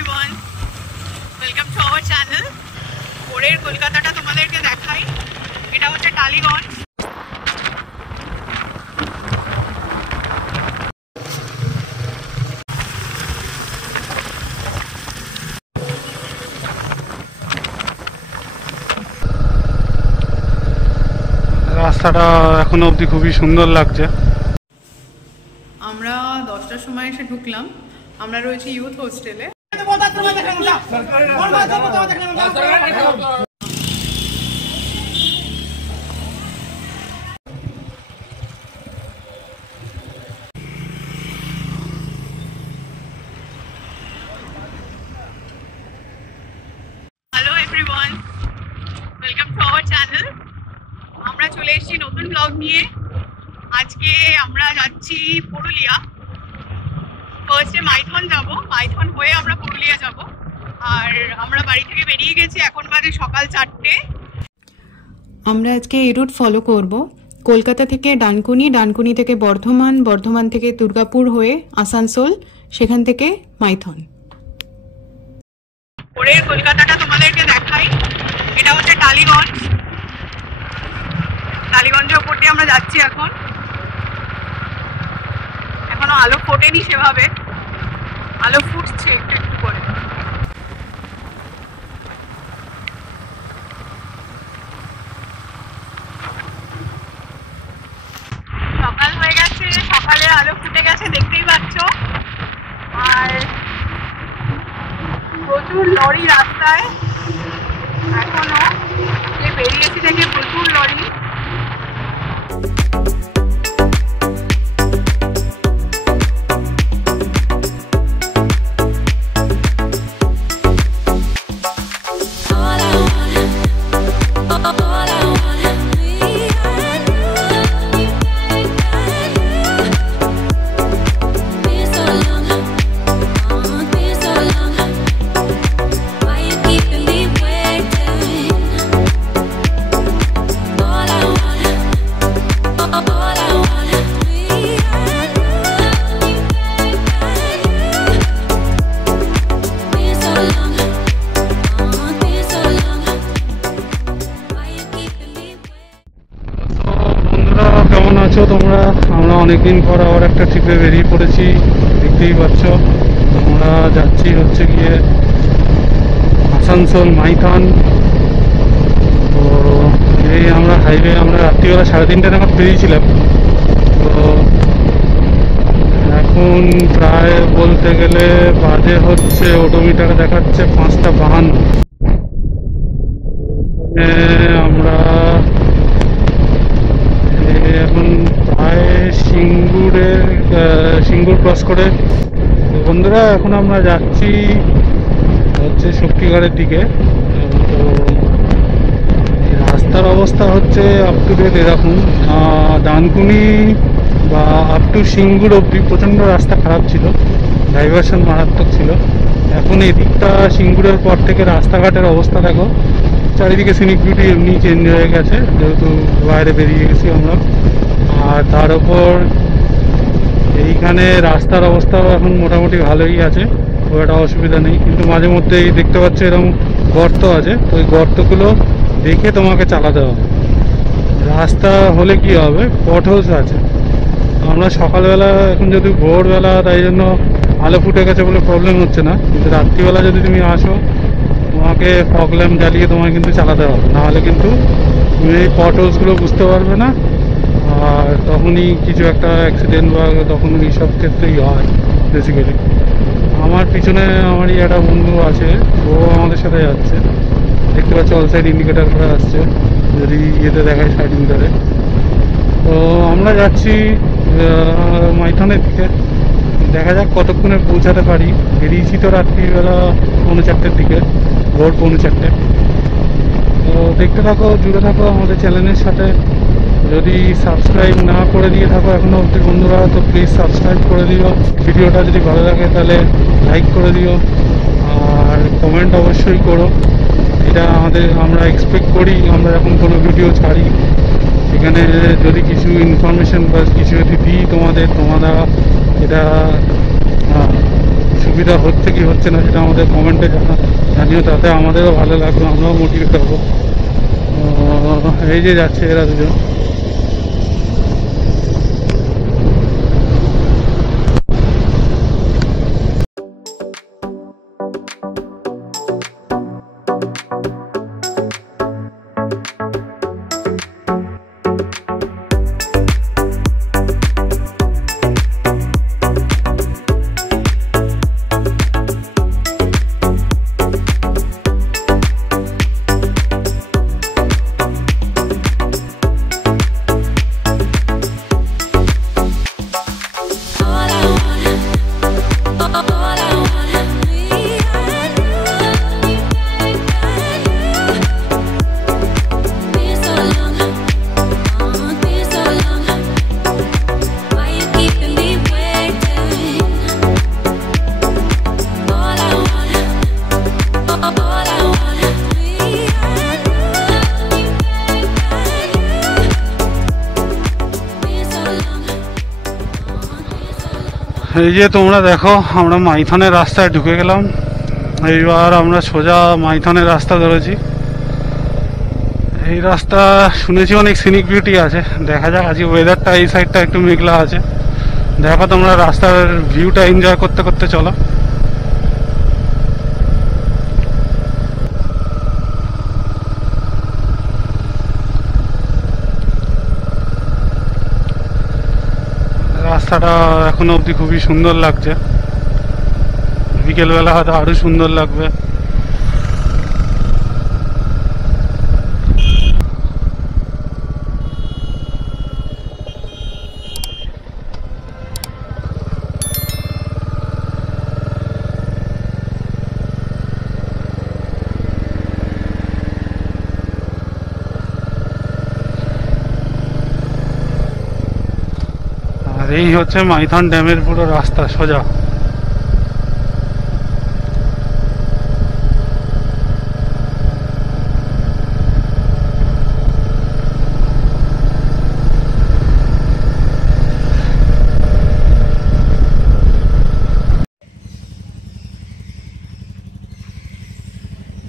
Everyone, welcome to our channel. পরের কলকাতাটা তোমাদেরকে দেখাই। এটা হচ্ছে টালিগঞ্জ। রাস্তাটা এখনো অবধি খুবই সুন্দর লাগছে। আমরা 10টার সময় এসে ঢুকলাম। আমরা রয়েছি ইউথ হোস্টেলে। Hello everyone, welcome to our channel. আমরা চলে এসেছি নতুন ব্লগ নিয়ে। আজকে আমরা যাচ্ছি পুরুলিয়া। ফার্স্টে মাইথন যাব, মাইথন হয়ে আমরা পুরুলিয়া যাব। আর আমরা বাড়ি থেকে বেরিয়ে গেছি, এখন বাজে সকাল 4টে। আমরা আজকে এই রুট ফলো করব। কলকাতা থেকে ডানকুনি, ডানকুনি থেকে বর্ধমান, বর্ধমান থেকে দুর্গাপুর হয়ে আসানসোল, সেখান থেকে মাইথন। পরের কলকাতাটা তোমাদেরকে দেখাই। এটা হচ্ছে টালিগঞ্জ। টালিগঞ্জের ওপর দিয়ে আমরা যাচ্ছি এখন। এখনো আলো ফোটেনি সেভাবে, আলো ফুটছে একটু একটু করে। সকাল হয়ে গেছে, সকালে আলো ফুটে গেছে, দেখতেই পাচ্ছ। আর প্রচুর লরি রাস্তায়, এখনো যে বেরিয়েছি থেকে প্রচুর লরি। তোমরা আমরা অনেকদিন পর আবার একটা ট্রিপে বেরিয়ে পড়েছি। দেখতেই পাচ্ছ আমরা যাচ্ছি হচ্ছে গিয়ে আসানসোল মাইথন। তো এই আমরা হাইওয়ে, আমরা রাত্রিবেলা 3:30 নাগাদ বেরিয়েছিলাম। তো এখন প্রায় বলতে গেলে বাজে হচ্ছে, ওডোমিটারে দেখাচ্ছে 5:52। আমরা এখন প্রায় সিঙ্গুর ক্রস করে বন্ধুরা এখন আমরা যাচ্ছি হচ্ছে শক্তিগড়ের দিকে। তো রাস্তার অবস্থা হচ্ছে আপ টু ডেট এরকম। ডানকুনি বা আপ টু সিঙ্গুর অবধি প্রচণ্ড রাস্তা খারাপ ছিল, ডাইভারশন মারাত্মক ছিল। এখন এই দিকটা সিঙ্গুরের পর থেকে রাস্তাঘাটের অবস্থা দেখো, চারিদিকে সিনিক বিউটি এমনি চেঞ্জ হয়ে গেছে, যেহেতু বাইরে বেরিয়ে গেছি আমরা। আর তার উপর এইখানে রাস্তার অবস্থাও এখন মোটামুটি ভালোই আছে, খুব একটা অসুবিধা নেই। কিন্তু মাঝে মধ্যে এই দেখতে পাচ্ছ এরকম গর্ত আছে, তো ওই গর্তগুলো দেখে তোমাকে চালাতে হবে। রাস্তা হলে কি হবে, পটহোলস আছে। আমরা সকালবেলা এখন যদি ভোরবেলা, তাই জন্য আলো ফুটে গেছে বলে প্রবলেম হচ্ছে না। কিন্তু রাত্রিবেলা যদি তুমি আসো, তোমাকে ফগ ল্যাম্প জ্বালিয়ে তোমায় কিন্তু চালাতে হবে, নাহলে কিন্তু তুমি এই পটহোলসগুলো বুঝতে পারবে না। আর তখনই কিছু একটা অ্যাক্সিডেন্ট বা তখন এইসব ক্ষেত্রেই হয় বেসিক্যালি। আমার পিছনে আমারই একটা বন্ধু আছে, ও আমাদের সাথে যাচ্ছে। দেখতে পাচ্ছি অল সাইড ইন্ডিকেটার করে আসছে, যদি ইয়েতে দেখায় সাইড ইন্ডিকেটারে। তো আমরা যাচ্ছি মাইথনের দিকে। দেখা যাক কতক্ষণে পৌঁছাতে পারি। বেরিয়েছি তো রাত্রিবেলা 4:30 দিকে, ভোর 4:30। তো দেখতে থাকো, জুড়ে থাকো আমাদের চ্যানেলের সাথে। যদি সাবস্ক্রাইব না করে দিয়ে থাকো এখনো অবধি বন্ধুরা, তো প্লিজ সাবস্ক্রাইব করে দিও। ভিডিওটা যদি ভালো লাগে তাহলে লাইক করে দিও, আর কমেন্ট অবশ্যই করো। এটা আমরা এক্সপেক্ট করি, আমরা যখন কোনো ভিডিও ছাড়ি সেখানে যদি কিছু ইনফরমেশন বা কিছু যদি দিই তোমাদের, তোমরা এটা সুবিধা হচ্ছে কি হচ্ছে না সেটা আমাদের কমেন্টে জানিও, তাতে আমাদেরও ভালো লাগবে, আমরাও মোটিভেট হবো। এই যে যাচ্ছে এরা দুজন। এই যে তোমরা দেখো আমরা মাইথনের রাস্তায় ঢুকে গেলাম। এইবার আমরা সোজা মাইথনের রাস্তা ধরেছি। এই রাস্তা শুনেছি অনেক সিনিক বিউটি আছে, দেখা যাক। আজকে ওয়েদারটা এই সাইডটা একটু মেঘলা আছে। দেখো তোমরা রাস্তার ভিউটা এনজয় করতে করতে চলো। রাস্তাটা এখনো অবধি খুবই সুন্দর লাগছে, বিকেলবেলা হয়তো আরো সুন্দর লাগবে। এই হচ্ছে মাইথন ড্যামের পুরো রাস্তা সোজা।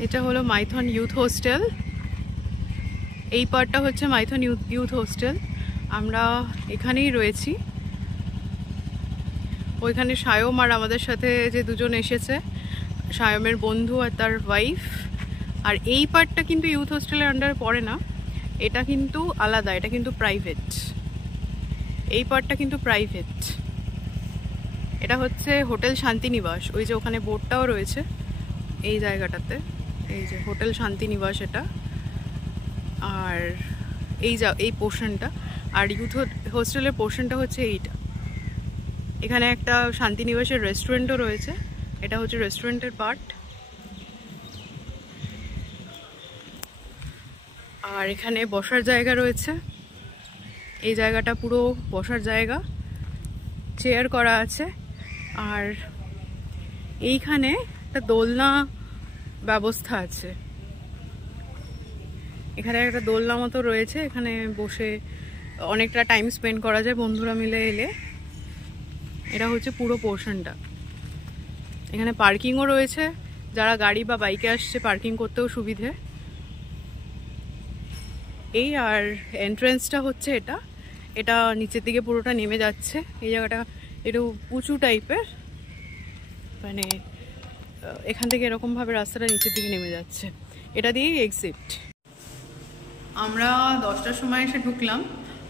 এটা হলো মাইথন ইউথ হোস্টেল। এই পার্টটা হচ্ছে মাইথন ইউথ হোস্টেল। আমরা এখানেই রয়েছি। ওইখানে সায়ম আর আমাদের সাথে যে দুজন এসেছে, সায়মের বন্ধু আর তার ওয়াইফ। আর এই পার্টটা কিন্তু ইউথ হোস্টেলের আন্ডারে পড়ে না, এটা কিন্তু আলাদা, এটা কিন্তু প্রাইভেট। এই পার্টটা কিন্তু প্রাইভেট। এটা হচ্ছে হোটেল শান্তিনিবাস। ওই যে ওখানে বোর্ডটাও রয়েছে এই জায়গাটাতে, এই যে হোটেল শান্তিনিবাস এটা। আর এই পোর্শনটা, আর ইউথ হোস্টেলের পোর্শনটা হচ্ছে এইটা। এখানে একটা শান্তিনিবাসের রেস্টুরেন্টও রয়েছে, এটা হচ্ছে রেস্টুরেন্টের পার্ট। আর এখানে বসার জায়গা রয়েছে, এই জায়গাটা পুরো বসার জায়গা, চেয়ার করা আছে। আর এইখানে একটা দোলনা ব্যবস্থা আছে, এখানে একটা দোলনা মতো রয়েছে, এখানে বসে অনেকটা টাইম স্পেন্ড করা যায় বন্ধুরা মিলে এলে। এটা হচ্ছে পুরো পোর্শনটা। এখানে পার্কিংও রয়েছে, যারা গাড়ি বা বাইকে আসছে পার্কিং করতেও সুবিধে। এই আর এন্ট্রেন্সটা হচ্ছে এটা, এটা নিচের দিকে পুরোটা নেমে যাচ্ছে। এই জায়গাটা একটু উঁচু টাইপের, মানে এখান থেকে এরকমভাবে রাস্তাটা নিচের দিকে নেমে যাচ্ছে। এটা দিয়েই এক্সিট। আমরা 10টার সময় এসে ঢুকলাম।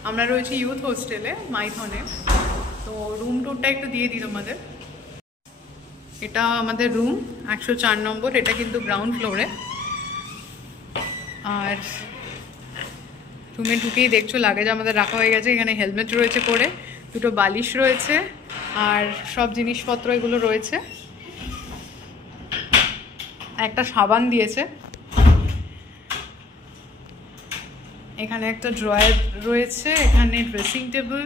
আমরা রয়েছি ইউথ হোস্টেলে মাইথনে। তো রুম টুরটা একটু দিয়ে দিই তোমাদের। এটা আমাদের রুম 104 নম্বর, এটা কিন্তু গ্রাউন্ড ফ্লোরে। আর রুমে ঢুকেই দেখছো লাগেজ আমাদের রাখা হয়ে গেছে। এখানে হেলমেট রয়েছে পরে, দুটো বালিশ রয়েছে, আর সব জিনিসপত্র এগুলো রয়েছে। একটা সাবান দিয়েছে। এখানে একটা ড্রয়ার রয়েছে, এখানে ড্রেসিং টেবিল,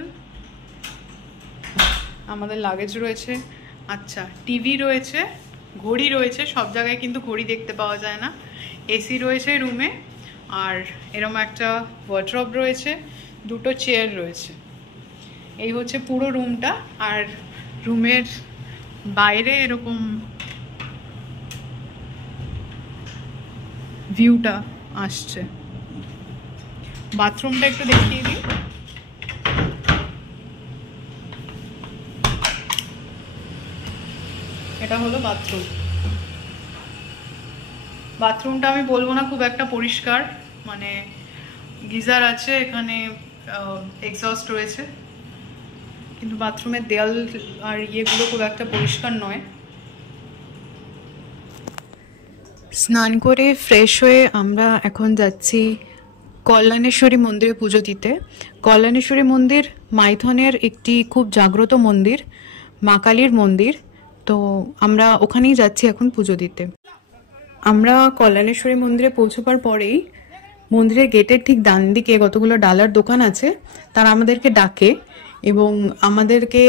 আমাদের লাগেজ রয়েছে। আচ্ছা, টিভি রয়েছে, ঘড়ি রয়েছে, সব জায়গায় কিন্তু ঘড়ি দেখতে পাওয়া যায় না। এসি রয়েছে রুমে, আর এরকম একটা ওয়ার্ড্রব রয়েছে, দুটো চেয়ার রয়েছে। এই হচ্ছে পুরো রুমটা। আর রুমের বাইরে এরকম ভিউটা আসছে। বাথরুমটা একটু দেখিয়ে দিই। এটা হলো বাথরুম। বাথরুমটা আমি বলবো না খুব একটা পরিষ্কার, মানে গিজার আছে এখানে, এক্সস্ট রয়েছে, কিন্তু বাথরুমের দেয়াল আর ইয়েগুলো খুব একটা পরিষ্কার নয়। স্নান করে ফ্রেশ হয়ে আমরা এখন যাচ্ছি কল্যাণেশ্বরী মন্দিরে পুজো দিতে। কল্যাণেশ্বরী মন্দির মাইথনের একটি খুব জাগ্রত মন্দির, মা কালীর মন্দির। তো আমরা ওখানেই যাচ্ছি এখন পুজো দিতে। আমরা কল্যাণেশ্বরী মন্দিরে পৌঁছবার পরেই মন্দিরের গেটের ঠিক ডান দিকে কতগুলো ডালার দোকান আছে, তারা আমাদেরকে ডাকে এবং আমাদেরকে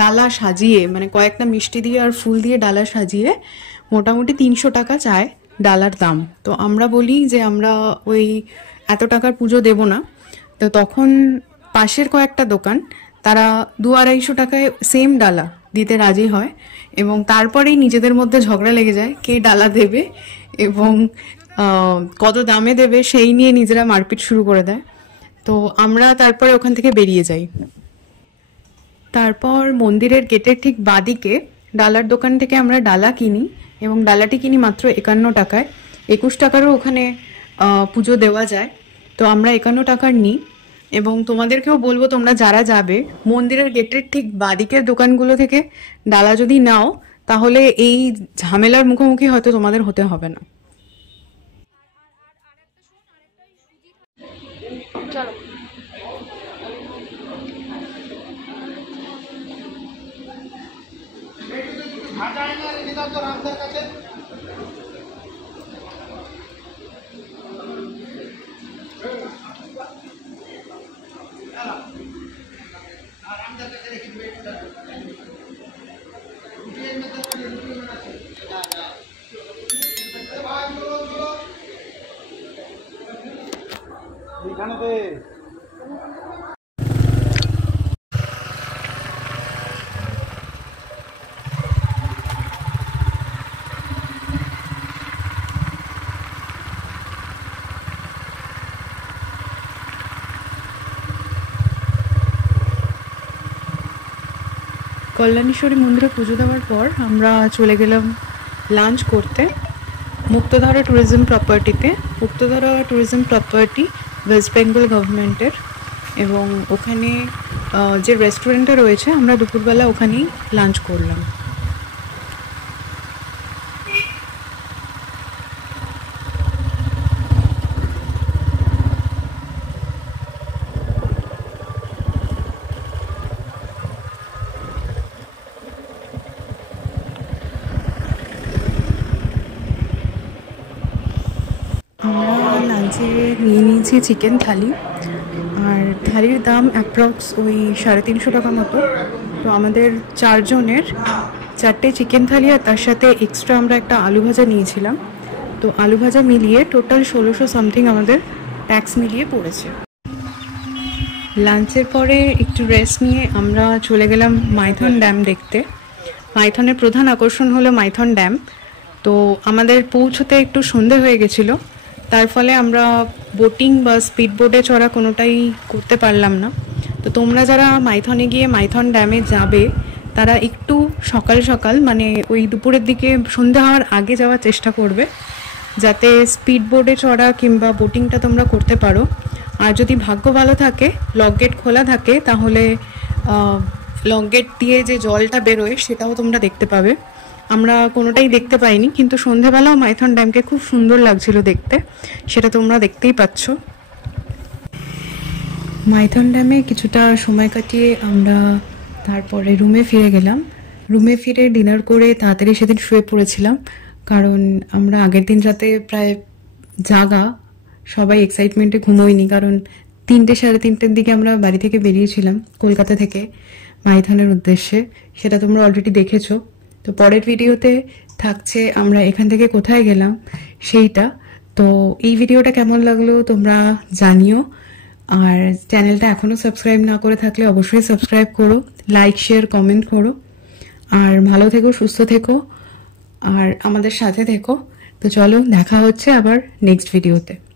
ডালা সাজিয়ে, মানে কয়েকটা মিষ্টি দিয়ে আর ফুল দিয়ে ডালা সাজিয়ে মোটামুটি 300 টাকা চায় ডালার দাম। তো আমরা বলি যে আমরা ওই এত টাকার পুজো দেব না। তো তখন পাশের কয়েকটা দোকান তারা 200-250 টাকায় সেম ডালা দিতে রাজি হয় এবং তারপরেই নিজেদের মধ্যে ঝগড়া লেগে যায় কে ডালা দেবে এবং কত দামে দেবে সেই নিয়ে নিজেরা মারপিট শুরু করে দেয়। তো আমরা তারপরে ওখান থেকে বেরিয়ে যাই। তারপর মন্দিরের গেটের ঠিক বাদিকে ডালার দোকান থেকে আমরা ডালা কিনি এবং ডালাটি কিনি মাত্র 51 টাকায়। 21 টাকারও ওখানে পুজো দেওয়া যায়। তো আমরা 51 টাকার নিই এবং তোমাদেরকেও বলবো তোমরা যারা যাবে মন্দিরের গেটের ঠিক বাদিকের দোকানগুলো থেকে ডালা যদি নাও তাহলে এই ঝামেলার মুখোমুখি হয়তো তোমাদের হতে হবে না। চলো কল্যাণেশ্বরী মন্দিরে পুজো দেওয়ার পর আমরা চলে গেলাম লাঞ্চ করতে মুক্তধারা ট্যুরিজম প্রপার্টিতে। মুক্তধারা ট্যুরিজম প্রপার্টি ওয়েস্ট বেঙ্গল গভর্নমেন্টের এবং ওখানে যে রেস্টুরেন্টটা রয়েছে আমরা দুপুরবেলা ওখানেই লাঞ্চ করলাম। আমরা লাঞ্চে নিয়ে নিয়েছি চিকেন থালি, আর থালির দাম অ্যাপ্রক্স ওই 350 টাকা মতো। তো আমাদের 4 জনের 4টে চিকেন থালি আর তার সাথে এক্সট্রা আমরা একটা আলু ভাজা নিয়েছিলাম। তো আলু ভাজা মিলিয়ে টোটাল 1600 সামথিং আমাদের ট্যাক্স মিলিয়ে পড়েছে। লাঞ্চের পরে একটু রেস্ট নিয়ে আমরা চলে গেলাম মাইথন ড্যাম দেখতে। মাইথনের প্রধান আকর্ষণ হলো মাইথন ড্যাম। তো আমাদের পৌঁছতে একটু সন্ধে হয়ে গেছিলো, তার ফলে আমরা বোটিং বা স্পিড বোটে চড়া কোনোটাই করতে পারলাম না। তো তোমরা যারা মাইথনে গিয়ে মাইথন ড্যামে যাবে তারা একটু সকাল সকাল, মানে ওই দুপুরের দিকে সন্ধে হওয়ার আগে যাওয়ার চেষ্টা করবে, যাতে স্পিড বোটে চড়া কিংবা বোটিংটা তোমরা করতে পারো। আর যদি ভাগ্য ভালো থাকে, লক গেট খোলা থাকে, তাহলে লক গেট দিয়ে যে জলটা বেরোয় সেটাও তোমরা দেখতে পাবে। আমরা কোনোটাই দেখতে পাইনি, কিন্তু সন্ধেবেলাও মাইথন ড্যামকে খুব সুন্দর লাগছিল দেখতে, সেটা তোমরা দেখতেই পাচ্ছ। মাইথন ড্যামে কিছুটা সময় কাটিয়ে আমরা তারপরে রুমে ফিরে গেলাম। রুমে ফিরে ডিনার করে তাড়াতাড়ি সেদিন শুয়ে পড়েছিলাম, কারণ আমরা আগের দিন রাতে প্রায় জাগা, সবাই এক্সাইটমেন্টে ঘুমোইনি, কারণ 3-3:30 দিকে আমরা বাড়ি থেকে বেরিয়েছিলাম কলকাতা থেকে মাইথনের উদ্দেশ্যে। সেটা তোমরা অলরেডি দেখেছো। তো পরের ভিডিওতে থাকছে আমরা এখান থেকে কোথায় গেলাম সেইটা। তো এই ভিডিওটা কেমন লাগলো তোমরা জানিও, আর চ্যানেলটা এখনো সাবস্ক্রাইব না করে থাকলে অবশ্যই সাবস্ক্রাইব করো, লাইক শেয়ার কমেন্ট করো। আর ভালো থেকো, সুস্থ থেকো, আর আমাদের সাথে থেকো। তো চলো, দেখা হচ্ছে আবার নেক্সট ভিডিওতে।